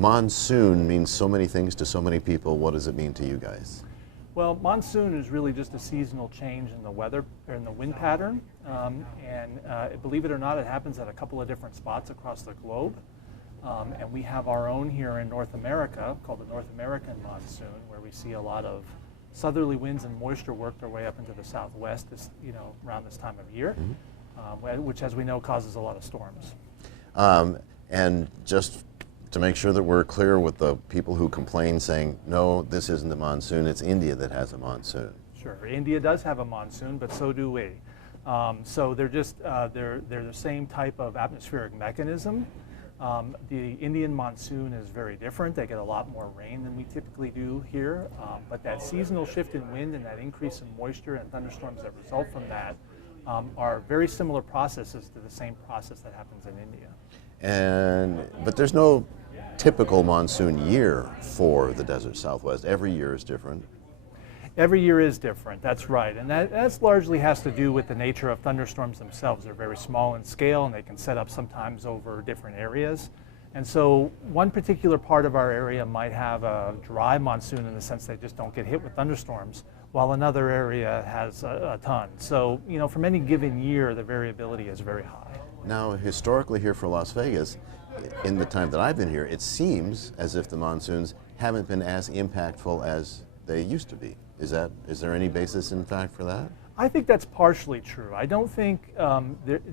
Monsoon means so many things to so many people. What does it mean to you guys? Well, monsoon is really just a seasonal change in the weather, or in the wind pattern. Believe it or not, it happens at a couple of different spots across the globe. And we have our own here in North America called the North American monsoon, where we see a lot of southerly winds and moisture work their way up into the southwest around this time of year, which, as we know, causes a lot of storms. And just to make sure that we're clear with the people who complain saying, no, this isn't a monsoon, it's India that has a monsoon. Sure, India does have a monsoon, but so do we. So they're the same type of atmospheric mechanism. The Indian monsoon is very different. They get a lot more rain than we typically do here, but that seasonal shift in wind and that increase in moisture and thunderstorms that result from that are very similar processes to the same process that happens in India. But there's no typical monsoon year for the desert Southwest. Every year is different. Every year is different, that's right. And that largely has to do with the nature of thunderstorms themselves. They're very small in scale and they can set up sometimes over different areas. And so one particular part of our area might have a dry monsoon in the sense they just don't get hit with thunderstorms, while another area has a ton. So, from any given year, the variability is very high. Now, historically here for Las Vegas, in the time that I've been here, it seems as if the monsoons haven't been as impactful as they used to be. Is there any basis in fact for that? I think that's partially true. I don't think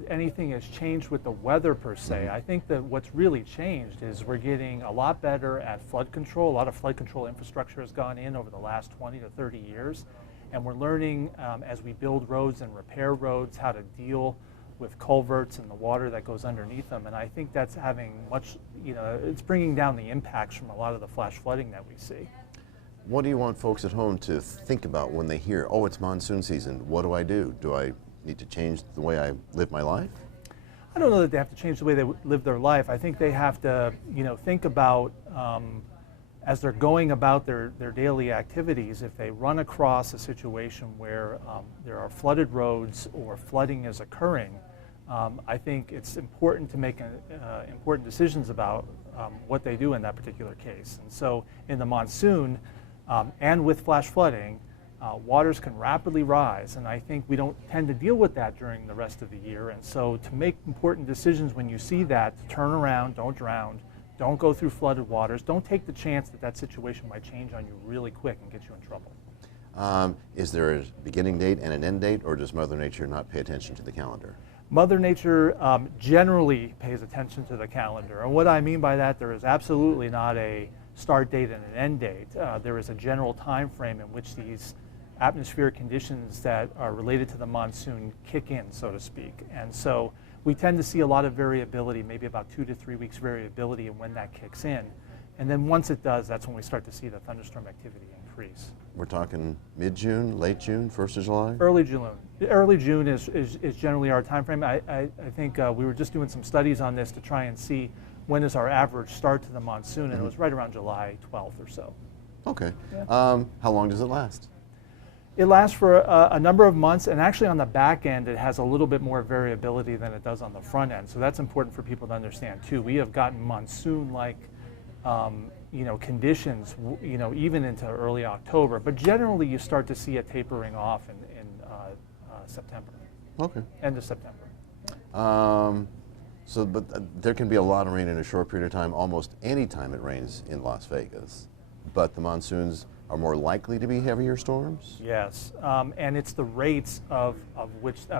anything has changed with the weather per se. I think that what's really changed is we're getting a lot better at flood control. A lot of flood control infrastructure has gone in over the last 20 to 30 years. And we're learning as we build roads and repair roads how to deal with culverts and the water that goes underneath them. And I think that's having it's bringing down the impacts from a lot of the flash flooding that we see. What do you want folks at home to think about when they hear, oh, it's monsoon season, what do I do? Do I need to change the way I live my life? I don't know that they have to change the way they live their life. I think they have to, think about, as they're going about their daily activities, if they run across a situation where there are flooded roads or flooding is occurring, I think it's important to make important decisions about what they do in that particular case. And so in the monsoon, and with flash flooding, waters can rapidly rise, and I think we don't tend to deal with that during the rest of the year. And so to make important decisions when you see that, to turn around, don't drown, don't go through flooded waters, don't take the chance that situation might change on you really quick and get you in trouble. Is there a beginning date and an end date, or does Mother Nature not pay attention to the calendar? Mother Nature generally pays attention to the calendar. And what I mean by that, there is absolutely not a start date and an end date. There is a general time frame in which these atmospheric conditions that are related to the monsoon kick in, so to speak. And so we tend to see a lot of variability, maybe about 2 to 3 weeks variability in when that kicks in. And then once it does, that's when we start to see the thunderstorm activity increase. We're talking mid-June, late June, 1st of July? Early June. Early June is generally our time frame. I think we were just doing some studies on this to try and see when is our average start to the monsoon, and it was right around July 12th or so. Okay. Yeah. How long does it last? It lasts for a number of months, and actually on the back end it has a little bit more variability than it does on the front end. So that's important for people to understand too. We have gotten monsoon-like conditions, even into early October. But generally you start to see it tapering off in September. Okay. End of September. But there can be a lot of rain in a short period of time, almost any time it rains in Las Vegas. But the monsoons are more likely to be heavier storms? Yes, and it's the rates of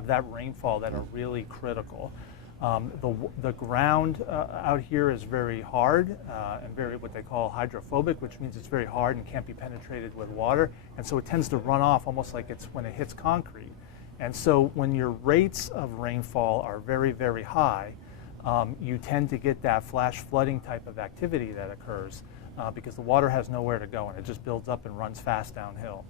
that rainfall that are really critical. The ground out here is very hard and very what they call hydrophobic, which means it's very hard and can't be penetrated with water, and so it tends to run off almost like it's when it hits concrete. And so when your rates of rainfall are very, very high, you tend to get that flash flooding type of activity that occurs because the water has nowhere to go and it just builds up and runs fast downhill.